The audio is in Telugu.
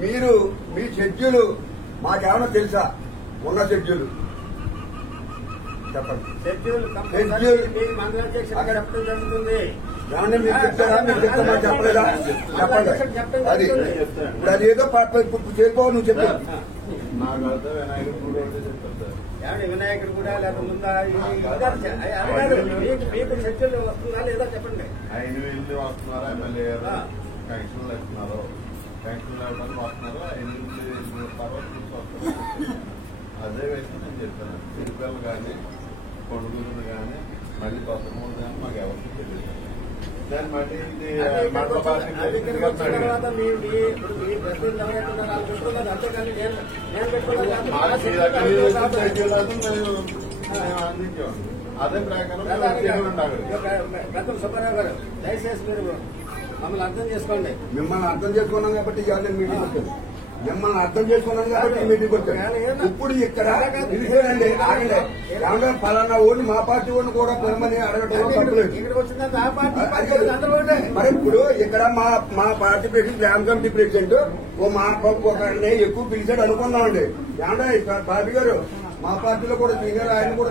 మీరు మీ షెడ్యూల్ మాకేమైనా తెలుసా? ఉన్న షెడ్యూల్ చెప్పండి. జరుగుతుంది. ఏమన్నా మీరు చెప్తారా? మీరు చెప్తామా? చెప్పలేదా? చెప్పండి. అది ఇప్పుడు అది ఏదో చేరుకోవాలి. నువ్వు చెప్పావు. వినాయకుడు కూడా లేదా ముందా మీకు షెడ్యూల్ వస్తుందా లేదా చెప్పండి. 5,000 వస్తున్నారా? ఎమ్మెల్యే పెన్షన్లు ఇస్తున్నారు. పెన్షన్లు ఇవ్వడానికి వస్తున్నారా? 5,000 తర్వాత తీసుకొస్తున్నారు. అదే విషయం నేను చెప్తాను. తిరుపతి కానీ కొడుకులు కానీ మళ్ళీ కొత్త మూడు కానీ మాకు ఎవరికి తెలియదు. దాన్ని మళ్ళీ అదే ప్రకారం సుబ్బారావు గారు దయచేసి మీరు మమ్మల్ని అర్థం చేసుకోండి. మిమ్మల్ని అర్థం చేసుకున్నాం కాబట్టి మీటింగ్ వచ్చింది. మిమ్మల్ని అర్థం చేసుకున్నాను కాబట్టి మీటింగ్ వచ్చాను. ఇప్పుడు ఇక్కడ ఇదిగోనండి, ఆగండి. ఏమన్నా ఫలానా ఓడి మా పార్టీ ఓడిని కూడా కొనమని అడగటం తప్పలేదు. మరి ఇప్పుడు ఇక్కడ మా పార్టీ ప్రెసిడెంట్, గ్రామ కమిటీ ప్రెసిడెంట్ ఒకరిని ఎక్కువ పిలిచాడు అనుకున్నామండి. ఏమన్నా బాబీ గారు మా పార్టీలో కూడా సీనియర్ ఆయన కూడా